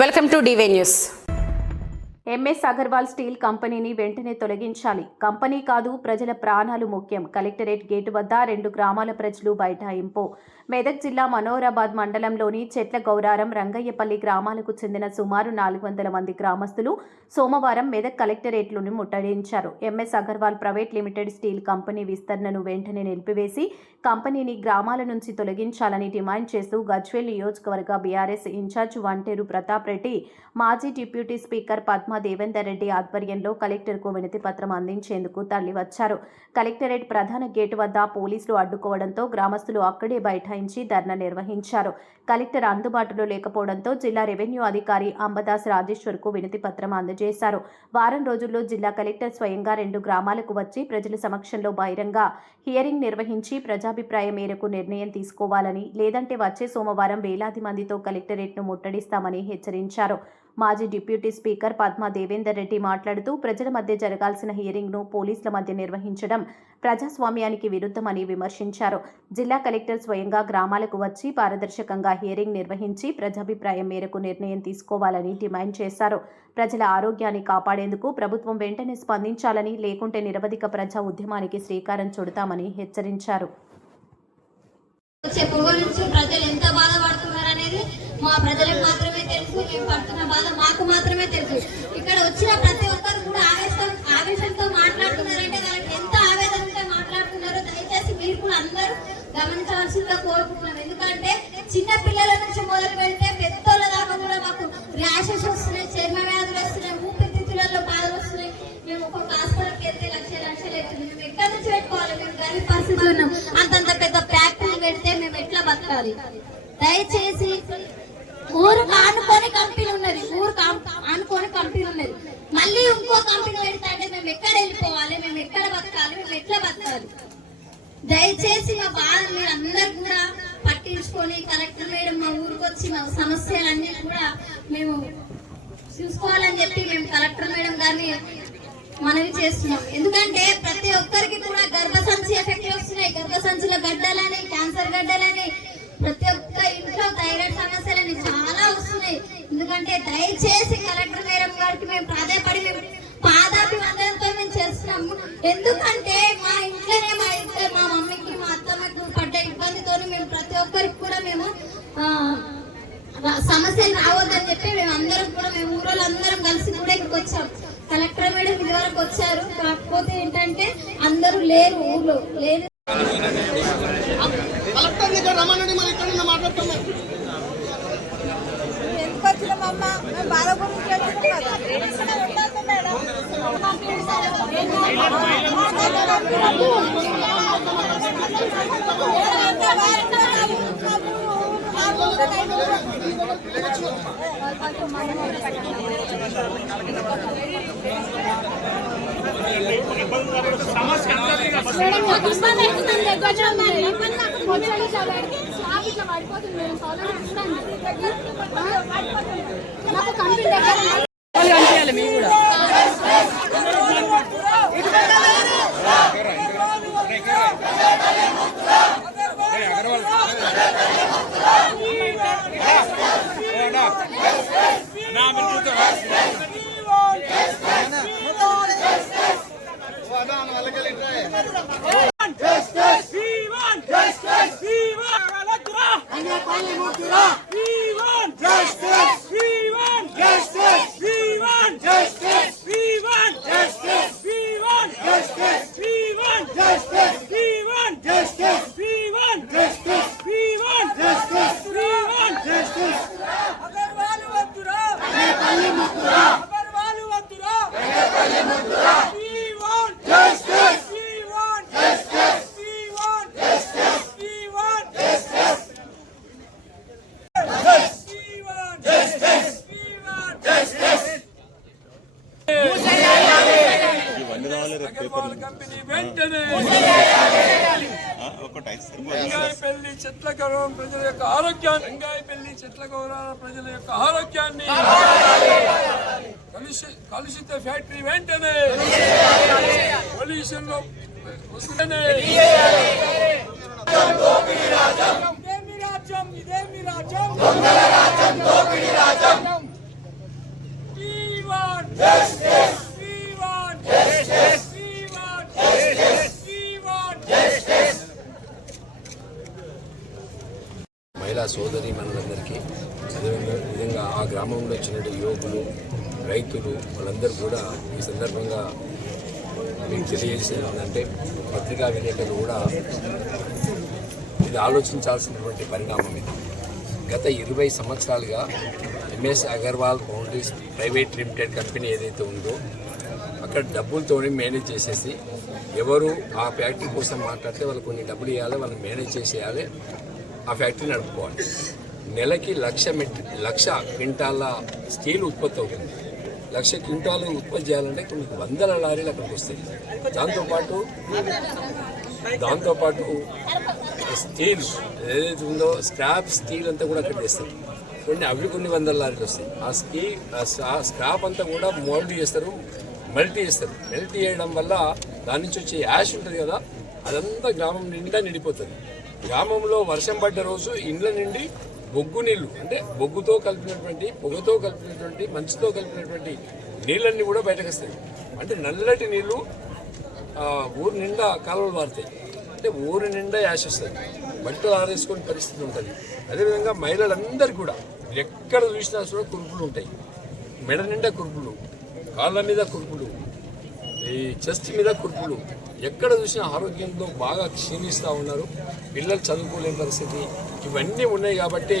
Welcome to DY news. MS Agarwal steel కంపెనీని వెంటనే తొలగించాలి. కంపెనీ కాదు, ప్రజల ప్రాణాలు ముఖ్యం. కలెక్టరేట్ గేటు వద్ద 2 గ్రామాల ప్రజలు బైఠాయింపు. మెదక్ జిల్లా మనోరాబాద్ మండలంలోని చెట్ల గౌరారం, రంగయ్యపల్లి గ్రామాలకు చెందిన సుమారు 400 మంది గ్రామస్తులు సోమవారం మెదక్ కలెక్టరేట్లను ముట్టడించారు. MS Agarwal private limited steel company విస్తరణను వెంటనే నిలిపివేసి కంపెనీని గ్రామాల నుంచి తొలగించాలని డిమాండ్ చేస్తూ గజ్వేల్ నియోజకవర్గ బీఆర్ఎస్ ఇన్ఛార్జ్ వంటేరు ప్రతాప్ రెడ్డి, మాజీ డిప్యూటీ స్పీకర్ పద్మా దేవేందర్ రెడ్డి ఆధ్వర్యంలో కలెక్టర్కు వినతి పత్రం అందించేందుకు తరలివచ్చారు. కలెక్టరేట్ ప్రధాన గేటు వద్ద పోలీసులు అడ్డుకోవడంతో గ్రామస్తులు అక్కడే బైఠాయించి ధర్నా నిర్వహించారు. కలెక్టర్ అందుబాటులో లేకపోవడంతో జిల్లా రెవెన్యూ అధికారి అంబదాస్ రాజేశ్వర్కు వినతి పత్రం అందజేశారు. వారం రోజుల్లో జిల్లా కలెక్టర్ స్వయంగా 2 గ్రామాలకు వచ్చి ప్రజల సమక్షంలో బహిరంగ హియరింగ్ నిర్వహించి ప్రజాభిప్రాయం మేరకు నిర్ణయం తీసుకోవాలని, లేదంటే వచ్చే సోమవారం వేలాది మందితో కలెక్టరేట్ను ముట్టడిస్తామని హెచ్చరించారు. మాజీ డిప్యూటీ స్పీకర్ పద్మా దేవేందర్ రెడ్డి మాట్లాడుతూ ప్రజల మధ్య జరగాల్సిన హియరింగ్ను పోలీసుల మధ్య నిర్వహించడం ప్రజాస్వామ్యానికి విరుద్ధమని విమర్శించారు. జిల్లా కలెక్టర్ స్వయంగా గ్రామాలకు వచ్చి పారదర్శకంగా హియరింగ్ నిర్వహించి ప్రజాభిప్రాయం మేరకు నిర్ణయం తీసుకోవాలని డిమాండ్ చేశారు. ప్రజల ఆరోగ్యాన్ని కాపాడేందుకు ప్రభుత్వం వెంటనే స్పందించాలని, లేకుంటే నిరవధిక ప్రజా ఉద్యమానికి శ్రీకారం చుడతామని హెచ్చరించారు. మా ప్రజలకు మాత్రమే తెలుసు, మేము పడుతున్న బాధ మాకు మాత్రమే తెలుసు. ఇక్కడ వచ్చిన ప్రతి ఒక్కరు కూడా ఆవేశంతో మాట్లాడుతున్నారంటే వాళ్ళకి ఎంత ఆవేదన ఉంటే మాట్లాడుతున్నారో దయచేసి మీరు కూడా అందరూ గమనించవలసిందిగా కోరుకుంటున్నాం. ఎందుకంటే చిన్న పిల్లల నుంచి మొదలు పెడితే పెద్దోళ్ళ దాకా కూడా మాకు ర్యాషెస్ వస్తున్నాయి, చర్మ వ్యాధులు వస్తున్నాయి, ఊపిరితిత్తులలో బాధలు వస్తున్నాయి. మేము ఒక్కొక్క హాస్పిటల్కి వెళ్తే లక్షలు అవుతుంది. మేము ఎక్కడి నుంచి పెట్టుకోవాలి? మేము గరీబ్ పరిస్థితులు ఉన్నాం. అంతంత పెద్ద ఫ్యాక్టరీలు పెడితే మేము ఎట్లా బతకాలి? దయచేసి ఊరుకు ఆనుకొని కంపెనీ ఉన్నది, ఆనుకొని కంపెనీ ఉన్నది. మళ్ళీ ఇంకో కంపెనీ పెడతా అంటే మేము ఎక్కడ వెళ్ళిపోవాలి? మేము ఎక్కడ బతకాలి? మేము ఎట్లా బతకాలి? దయచేసి మా బాధ మీరు అందరు కూడా పట్టించుకొని కలెక్టర్ మేడం మా ఊరికి వచ్చి మా సమస్యలన్నీ కూడా మేము చూసుకోవాలని చెప్పి మేము కలెక్టర్ మేడం గారిని మనవి చేస్తున్నాం. ఎందుకంటే ప్రతి ఒక్కరికి కూడా గర్భసంచి ఎఫెక్ట్ వస్తున్నాయి. గర్భసంచిలో గడ్డలని, క్యాన్సర్ గడ్డలని, ప్రతి ఒక్క ఇంట్లో థైరాయిడ్ సమస్యలని చాలా వస్తున్నాయి. ఎందుకంటే దయచేసి కలెక్టర్ మేడం గారికి మేము ప్రాధాయపడి మేము పాదాభివందనతో మేము చేస్తున్నాము. ఎందుకంటే మా ఇంట్లోనే మా మమ్మీకి, మా అత్తమ్మకి పడ్డ ఇబ్బందితో మేము ప్రతి ఒక్కరికి కూడా మేము సమస్యలు రావద్దని చెప్పి మేము అందరం కూడా మేము ఊరోళ్ళందరం కలిసి కూడా ఇక్కడికి వచ్చాం. కలెక్టర్ మేడం ఇది వరకు వచ్చారు, కాకపోతే ఏంటంటే అందరూ లేరు, ఊర్లో లేరు. రంగాయపల్లి చెట్ల గౌరవం ప్రజల యొక్క ఆరోగ్యాన్ని, రంగాయపల్లి చెట్ల గౌరవ ప్రజల యొక్క ఆరోగ్యాన్ని, కలుషిత ఫ్యాక్టరీ వెంటనే పొల్యూషన్ లో ఇదేమి రాజ్యం, ఇదేమి రాజ్యం, మహిళా సోదరి మనందరికీ అదేవిధంగా ఆ గ్రామంలో వచ్చినటువంటి యువకులు రైతులు వాళ్ళందరూ కూడా ఈ సందర్భంగా మీకు తెలియజేసేది ఏంటంటే పత్రికా విలేకరులు కూడా ఇది ఆలోచించాల్సినటువంటి పరిణామం ఇది. గత 20 సంవత్సరాలుగా MS Agarwal foundries private limited company ఏదైతే ఉందో అక్కడ డబ్బులతోనే మేనేజ్ చేసేసి ఎవరు ఆ ఫ్యాక్టరీ కోసం మాట్లాడితే వాళ్ళు కొన్ని డబ్బులు ఇవ్వాలి, వాళ్ళు మేనేజ్ చేసేయాలి, ఆ ఫ్యాక్టరీ నడుపుకోవాలి. నెలకి 1,00,000 క్వింటాల స్టీల్ ఉత్పత్తి అవుతుంది. 1,00,000 క్వింటాలు ఉత్పత్తి చేయాలంటే కొన్ని వందల లారీలు అక్కడికి వస్తాయి. దాంతోపాటు స్టీల్ ఏదైతే ఉందో స్క్రాప్ స్టీల్ అంతా కూడా అక్కడ చేస్తారు. కొన్ని వందల లారీలు వస్తాయి. ఆ స్క్రాప్ అంతా కూడా మోల్డ్ చేస్తారు, మెల్ట్ చేస్తారు. మెల్ట్ చేయడం వల్ల దాని నుంచి వచ్చే యాష్ ఉంటుంది కదా, అదంతా గ్రామం నిండా నిండిపోతుంది. గ్రామంలో వర్షం పడ్డ రోజు ఇండ్ల నుండి బొగ్గు నీళ్లు, అంటే బొగ్గుతో కలిపినటువంటి, పొగతో కలిపినటువంటి, మంచుతో కలిపినటువంటి నీళ్ళన్నీ కూడా బయటకు వస్తాయి. అంటే నల్లటి నీళ్లు ఊరు నిండా కాలువలు మారుతాయి. అంటే ఊరి నిండా యాష్ వస్తుంది, బట్టలు ఆరేసుకునే పరిస్థితి ఉంటుంది. అదేవిధంగా మహిళలందరికీ కూడా ఎక్కడ చూసినా కూడా కురుపులు ఉంటాయి. మెడ నిండా కురుపులు, కాళ్ళ మీద కురుపులు, ఈ చెస్ట్ మీద కురుపులు, ఎక్కడ చూసినా ఆరోగ్యంలో బాగా క్షీణిస్తూ ఉన్నారు. పిల్లలు చదువుకోలేని పరిస్థితి ఇవన్నీ ఉన్నాయి. కాబట్టి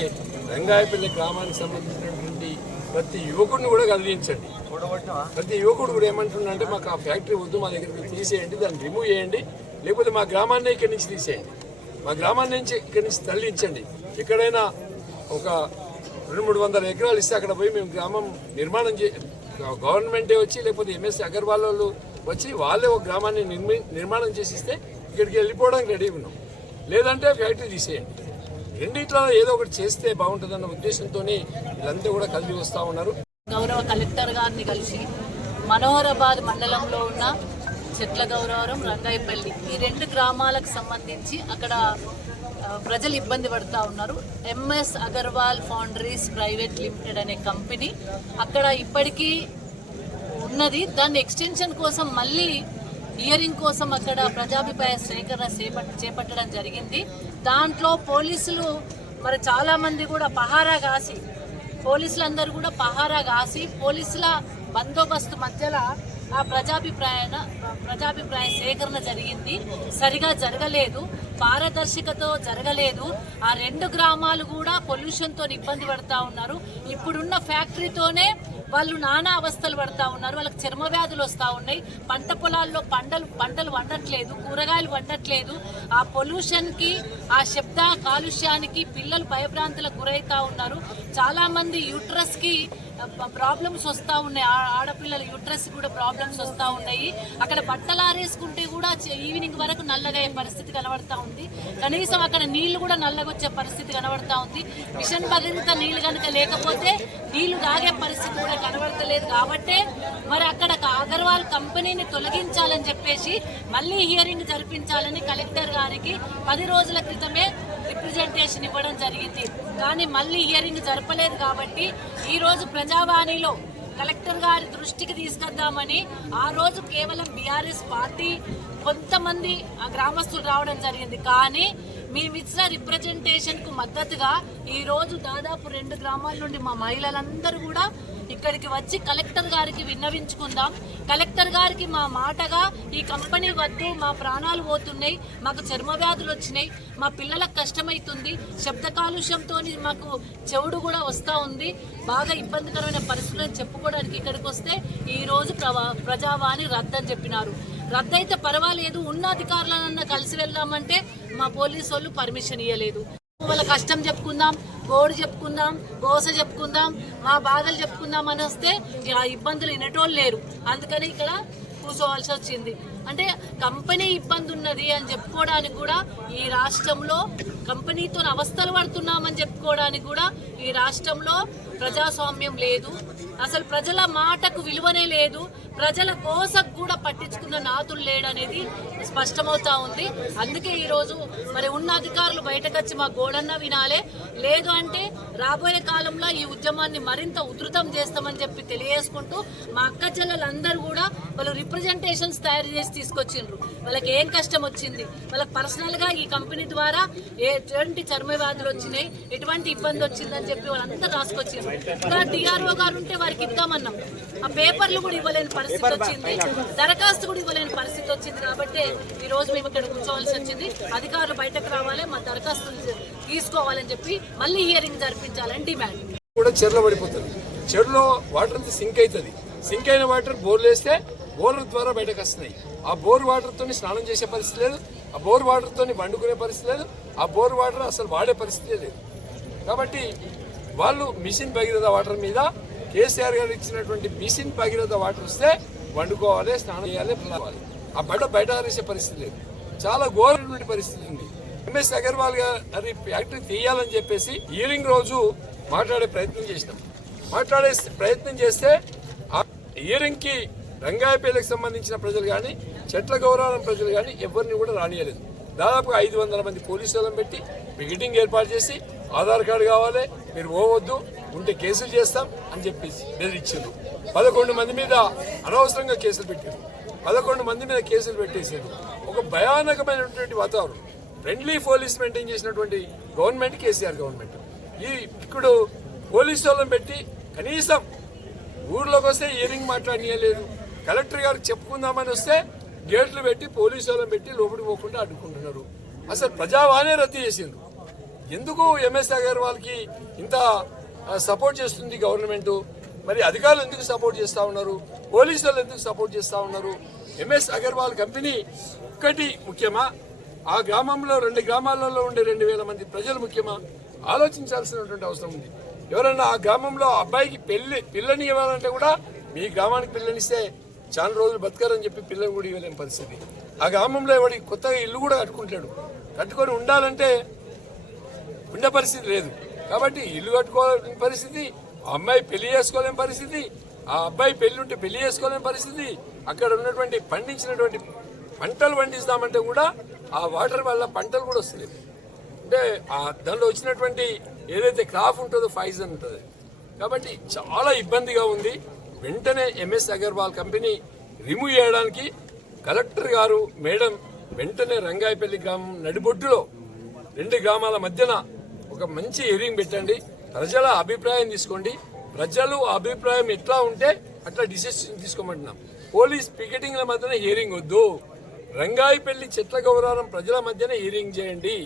రంగాయపల్లి గ్రామానికి సంబంధించినటువంటి ప్రతి యువకుడిని కూడా కలిగించండి. ప్రతి యువకుడు కూడా ఏమంటున్నాడంటే మాకు ఆ ఫ్యాక్టరీ వద్దు, మా దగ్గరికి తీసేయండి, దాన్ని రిమూవ్ చేయండి, లేకపోతే మా గ్రామాన్ని ఇక్కడి నుంచి తీసేయండి, మా గ్రామాన్ని నుంచి ఇక్కడి నుంచి తరలించండి. ఎక్కడైనా ఒక 200-300 ఎకరాలు ఇస్తే అక్కడ పోయి మేము గ్రామం నిర్మాణం గవర్నమెంటే వచ్చి, లేకపోతే ఎంఎస్ అగర్వాల్ వాళ్ళు వచ్చి వాళ్ళే ఒక గ్రామాన్ని నిర్మాణం చేసిస్తే ఇక్కడికి వెళ్ళిపోవడానికి రెడీ ఉన్నాం. లేదంటే ఫ్యాక్టరీ తీసేయండి. రెండిట్లో ఏదో ఒకటి చేస్తే బాగుంటుందన్న ఉద్దేశంతో వీళ్ళంతా కూడా కలిసి వస్తూ ఉన్నారు. గౌరవ కలెక్టర్ గారిని కలిసి మనోహరాబాద్ మండలంలో ఉన్న చెట్ల గౌరవరం, రంగాయపల్లి ఈ 2 గ్రామాలకు సంబంధించి అక్కడ ప్రజలు ఇబ్బంది పడుతూ ఉన్నారు. MS Agarwal foundries private limited అనే కంపెనీ అక్కడ ఇప్పటికీ ఉన్నది. దాన్ని ఎక్స్టెన్షన్ కోసం మళ్ళీ హియరింగ్ కోసం అక్కడ ప్రజాభిప్రాయ సేకరణ చేపట్టడం జరిగింది. దాంట్లో పోలీసులు మరి చాలామంది కూడా పోలీసులందరూ కూడా పహారా కాసి పోలీసుల బందోబస్తు మధ్యలో ఆ ప్రజాభిప్రాయ సేకరణ జరిగింది. సరిగా జరగలేదు, పారదర్శకతో జరగలేదు. ఆ 2 గ్రామాలు కూడా పొల్యూషన్తో ఇబ్బంది పడుతూ ఉన్నారు. ఇప్పుడున్న ఫ్యాక్టరీతోనే వాళ్ళు నానా అవస్థలు పడుతూ ఉన్నారు. వాళ్ళకి చర్మ వ్యాధులు వస్తూ ఉన్నాయి. పంట పొలాల్లో పంటలు వండట్లేదు, కూరగాయలు వండట్లేదు. ఆ పొల్యూషన్కి, ఆ శబ్ద కాలుష్యానికి పిల్లలు భయభ్రాంతులకు గురవుతూ ఉన్నారు. చాలామంది యూట్రస్కి ప్రాబ్లమ్స్ వస్తూ ఉన్నాయి. ఆడపిల్లల యూట్రస్ కూడా ప్రాబ్లమ్స్ వస్తూ ఉన్నాయి. అక్కడ బట్టలు ఆరేసుకుంటే కూడా ఈవినింగ్ వరకు నల్లగా అయ్యే పరిస్థితి కనబడతా ఉంది. కనీసం అక్కడ నీళ్లు కూడా నల్లగా వచ్చే పరిస్థితి కనబడతా ఉంది. మిషన్ భగీరథ నీళ్లు కనుక లేకపోతే నీళ్లు తాగే పరిస్థితి కూడా కనబడతలేదు. కాబట్టి మరి అక్కడ అగర్వాల్ కంపెనీని తొలగించాలని చెప్పేసి మళ్ళీ హియరింగ్ జరిపించాలని కలెక్టర్ గారికి 10 రోజుల క్రితమే రిప్రజెంటేషన్ ఇవ్వడం జరిగింది. కానీ మళ్ళీ హియరింగ్ జరపలేదు. కాబట్టి ఈరోజు ప్రజావాణిలో కలెక్టర్ గారి దృష్టికి తీసుకొద్దామని ఆ రోజు కేవలం బీఆర్ఎస్ పార్టీ కొంతమంది గ్రామస్తులు రావడం జరిగింది. కానీ మేము ఇచ్చిన రిప్రజెంటేషన్కు మద్దతుగా ఈరోజు దాదాపు 2 గ్రామాల నుండి మా మహిళలందరూ కూడా ఇక్కడికి వచ్చి కలెక్టర్ గారికి విన్నవించుకుందాం. కలెక్టర్ గారికి మా మాటగా ఈ కంపెనీ వద్దు, మా ప్రాణాలు పోతున్నాయి, మాకు చర్మ వ్యాధులు వచ్చినాయి, మా పిల్లలకు కష్టమవుతుంది, శబ్ద కాలుష్యంతో మాకు చెవుడు కూడా వస్తూ ఉంది, బాగా ఇబ్బందికరమైన పరిస్థితులను చెప్పుకోవడానికి ఇక్కడికి వస్తే ఈరోజు ప్రజావాణి రద్దని చెప్పినారు. రద్దయితే పర్వాలేదు, ఉన్న అధికారులనన్నా కలిసి వెళ్దామంటే మా పోలీసు వాళ్ళు పర్మిషన్ ఇవ్వలేదు. వాళ్ళ కష్టం చెప్పుకుందాం, గోడు చెప్పుకుందాం, గోస చెప్పుకుందాం, మా బాధలు చెప్పుకుందాం అని వస్తే ఆ ఇబ్బందులు వినేటోళ్ళు లేరు. అందుకని ఇక్కడ కూర్చోవలసి వచ్చింది. అంటే కంపెనీ ఇబ్బంది ఉన్నది అని చెప్పుకోవడానికి కూడా ఈ రాష్ట్రంలో, కంపెనీతో అవస్థలు పడుతున్నామని చెప్పుకోవడానికి కూడా ఈ రాష్ట్రంలో ప్రజాస్వామ్యం లేదు. అసలు ప్రజల మాటకు విలువనే లేదు. ప్రజల కోసకు కూడా పట్టించుకున్న నాతులు లేడనేది స్పష్టమవుతా ఉంది. అందుకే ఈరోజు మరి ఉన్న అధికారులు బయటకు వచ్చి మా గోడన్న వినాలే, లేదు అంటే రాబోయే కాలంలో ఈ ఉద్యమాన్ని మరింత ఉధృతం చేస్తామని చెప్పి తెలియజేసుకుంటూ మా అక్క చెల్లెలందరూ కూడా వాళ్ళు రిప్రజెంటేషన్స్ తయారు చేసి తీసుకొచ్చిండ్రు. వాళ్ళకి ఏం కష్టం వచ్చింది, వాళ్ళకి పర్సనల్ గా ఈ కంపెనీ ద్వారా ఎటువంటి చర్మ వ్యాధులు వచ్చినాయి, ఎటువంటి ఇబ్బంది వచ్చిందని చెప్పి వాళ్ళంతా రాసుకొచ్చిండ్రు. ఇంకా డిఆర్ఓ గారు ఉంటే వారికి ఇద్దామన్నాం, ఆ పేపర్లు కూడా ఇవ్వలేని పరిస్థితి వచ్చింది, దరఖాస్తు కూడా ఇవ్వలేని పరిస్థితి వచ్చింది. కాబట్టి ఈ రోజు మేము ఇక్కడ కూర్చోవాల్సి వచ్చింది. అధికారులు బయటకు రావాలి, మా దరఖాస్తులు తీసుకోవాలని చెప్పి మళ్ళీ హియరింగ్ జరిపించాలని డిమాండ్. కూడా చెరులో పడిపోతుంది, చెరులో వాటర్ అంతా సింక్ అవుతుంది. సింక్ అయిన వాటర్ బోర్లు వేస్తే బోర్ల ద్వారా బయటకు వస్తున్నాయి. ఆ బోర్ వాటర్తో స్నానం చేసే పరిస్థితి లేదు, ఆ బోర్ వాటర్తో వండుకునే పరిస్థితి లేదు, ఆ బోర్ వాటర్ అసలు వాడే పరిస్థితి లేదు. కాబట్టి వాళ్ళు మిషన్ భగీరథ వాటర్ మీద కేసీఆర్ గారు ఇచ్చినటువంటి మిషన్ భగీరథ వాటర్ వస్తే వండుకోవాలి, స్నానం చేయాలి, పిల్లవాలి. ఆ బయట ఆరేసే పరిస్థితి లేదు. చాలా ఘోరమైనటువంటి పరిస్థితి ఉంది. ఎంఎస్ అగర్వాల్ గారి ఫ్యాక్టరీ తీయాలని చెప్పేసి హియరింగ్ రోజు మాట్లాడే ప్రయత్నం చేస్తే ఆ హియరింగ్ కి రంగాయపల్లికి సంబంధించిన ప్రజలు కానీ, చెట్ల గౌరవం ప్రజలు కానీ ఎవరిని కూడా రానియలేదు. దాదాపుగా 500 మంది పోలీసులను పెట్టి మీటింగ్ ఏర్పాటు చేసి ఆధార్ కార్డు కావాలి, మీరు పోవద్దు, ఉంటే కేసులు చేస్తాం అని చెప్పేసి బెదిరించారు. 11 మంది మీద అనవసరంగా కేసులు పెట్టారు. 11 మంది మీద కేసులు పెట్టేశారు. ఒక భయానకమైనటువంటి వాతావరణం. ఫ్రెండ్లీ పోలీస్ మెయింటైన్ చేసినటువంటి గవర్నమెంట్ కేసీఆర్ గవర్నమెంట్. ఇప్పుడు పోలీసు వాళ్ళని పెట్టి కనీసం ఊర్లోకి వస్తే హియరింగ్ మాట్లాడనీయలేదు. కలెక్టర్ గారికి చెప్పుకుందామని వస్తే గేట్లు పెట్టి పోలీసు వాళ్ళని పెట్టి లోపలికి పోకుండా అడ్డుకుంటున్నారు. అసలు ప్రజావాణి రద్దు చేసిండ్రు. ఎందుకు ఎంఎస్ అగర్వాల్కి ఇంత సపోర్ట్ చేస్తుంది గవర్నమెంట్? మరి అధికారులు ఎందుకు సపోర్ట్ చేస్తూ ఉన్నారు? పోలీసు వాళ్ళు ఎందుకు సపోర్ట్ చేస్తూ ఉన్నారు? ఎంఎస్ అగర్వాల్ కంపెనీ ఒక్కటి ముఖ్యమా? ఆ గ్రామంలో 2 గ్రామాలలో ఉండే 2000 మంది ప్రజలు ముఖ్యమా? ఆలోచించాల్సినటువంటి అవసరం ఉంది. ఎవరన్నా ఆ గ్రామంలో అబ్బాయికి పిల్లని ఇవ్వాలంటే కూడా మీ గ్రామానికి పిల్లనిస్తే చాలా రోజులు బతకారని చెప్పి పిల్లని కూడా ఇవ్వలేని పరిస్థితి. ఆ గ్రామంలో ఎవడి కొత్తగా ఇల్లు కూడా కట్టుకొని ఉండాలంటే ఉండే పరిస్థితి లేదు. కాబట్టి ఇల్లు కట్టుకోలేని పరిస్థితి, ఆ అమ్మాయి పెళ్లి చేసుకోలేని పరిస్థితి, ఆ అబ్బాయి పెళ్లి ఉంటే పెళ్లి చేసుకోలేని పరిస్థితి. అక్కడ ఉన్నటువంటి పండించినటువంటి పంటలు పండిస్తామంటే కూడా ఆ వాటర్ వల్ల పంటలు కూడా వస్తలేదు. అంటే ఆ దాంట్లో వచ్చినటువంటి ఏదైతే క్రాప్ ఉంటుందో పాయిజన్ ఉంటుంది. కాబట్టి చాలా ఇబ్బందిగా ఉంది. వెంటనే ఎంఎస్ అగర్వాల్ కంపెనీ రిమూవ్ చేయడానికి కలెక్టర్ గారు మేడం వెంటనే రంగాయపల్లి గ్రామం నడిబొడ్డులో 2 గ్రామాల మధ్యన ఒక మంచి హియరింగ్ పెట్టండి. ప్రజల అభిప్రాయం తీసుకోండి. ప్రజలు అభిప్రాయం ఎట్లా ఉంటే అట్లా డిసిషన్ తీసుకోమంటున్నాం. పోలీస్ పికెటింగ్ల మధ్యన హియరింగ్ వద్దు. రంగాయపల్లి చెట్ల గౌరవం ప్రజల మధ్యన హియరింగ్ చేయండి.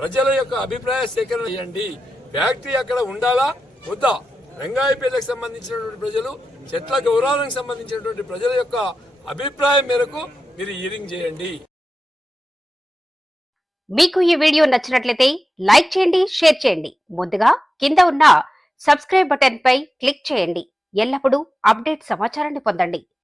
ప్రజల యొక్క అభిప్రాయ సేకరణ చేయండి. ఫ్యాక్టరీ అక్కడ ఉండాలా వద్దా? రంగాయపల్లికి సంబంధించినటువంటి ప్రజలు, చెట్ల గౌరవానికి సంబంధించినటువంటి ప్రజల యొక్క అభిప్రాయం మేరకు మీరు హియరింగ్ చేయండి. మీకు ఈ వీడియో నచ్చినట్లయితే లైక్ చేయండి, షేర్ చేయండి. ముందుగా కింద ఉన్న సబ్స్క్రైబ్ బటన్ పై క్లిక్ చేయండి. ఎల్లప్పుడూ అప్డేట్ సమాచారాన్ని పొందండి.